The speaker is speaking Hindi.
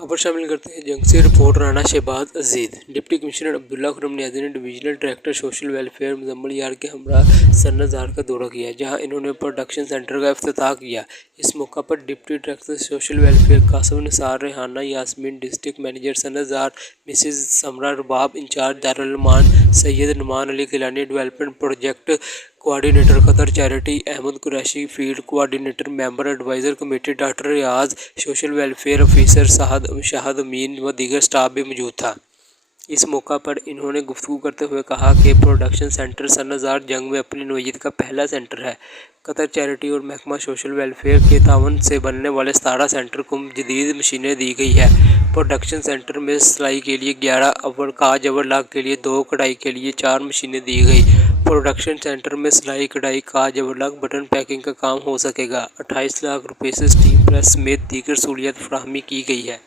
खबर शामिल करते हैं जंग से रिपोर्ट राना शहबाज अजीज। डिप्टी कमिश्नर अब्दुल्ला खुरम नियाज़ी ने divisional director social welfare Muzammil यार के हमरा सन्नज़ार का दौरा किया, जहां इन्होंने प्रोडक्शन सेंटर का इफ्तिताह किया। इस मौका पर deputy director social welfare Qasim Nisar, Rehana Yasmin, district manager Sannazar, Mrs Samra Rubab, incharge Darul Aman Syed Numan Ali Gilani, development project coordinator Qatar charity Ahmed Qureshi, field coordinator member advisor committee doctor Riaz, social welfare officer Shahid Amin व दीगर स्टाफ भी मौजूद था। इस मौका पर इन्होंने गुफ्तगू करते हुए कहा कि प्रोडक्शन सेंटर सन्नज़ार जंग में अपनी नौयत का पहला सेंटर है। कतर चैरिटी और महकमा सोशल वेलफेयर के तावन से बनने वाले 17 सेंटर को जदीद मशीनें दी गई है। प्रोडक्शन सेंटर में सिलाई के लिए 11 अवर, काज ओवरलॉक के लिए 2, कढ़ाई के लिए 4 मशीनें दी गई। प्रोडक्शन सेंटर में सिलाई, कढ़ाई, काज ओवरलॉक, बटन पैकिंग का काम हो सकेगा। 28 लाख रुपए से स्टीम प्रेस समेत दीगर सहूलियत फराहमी की गई है।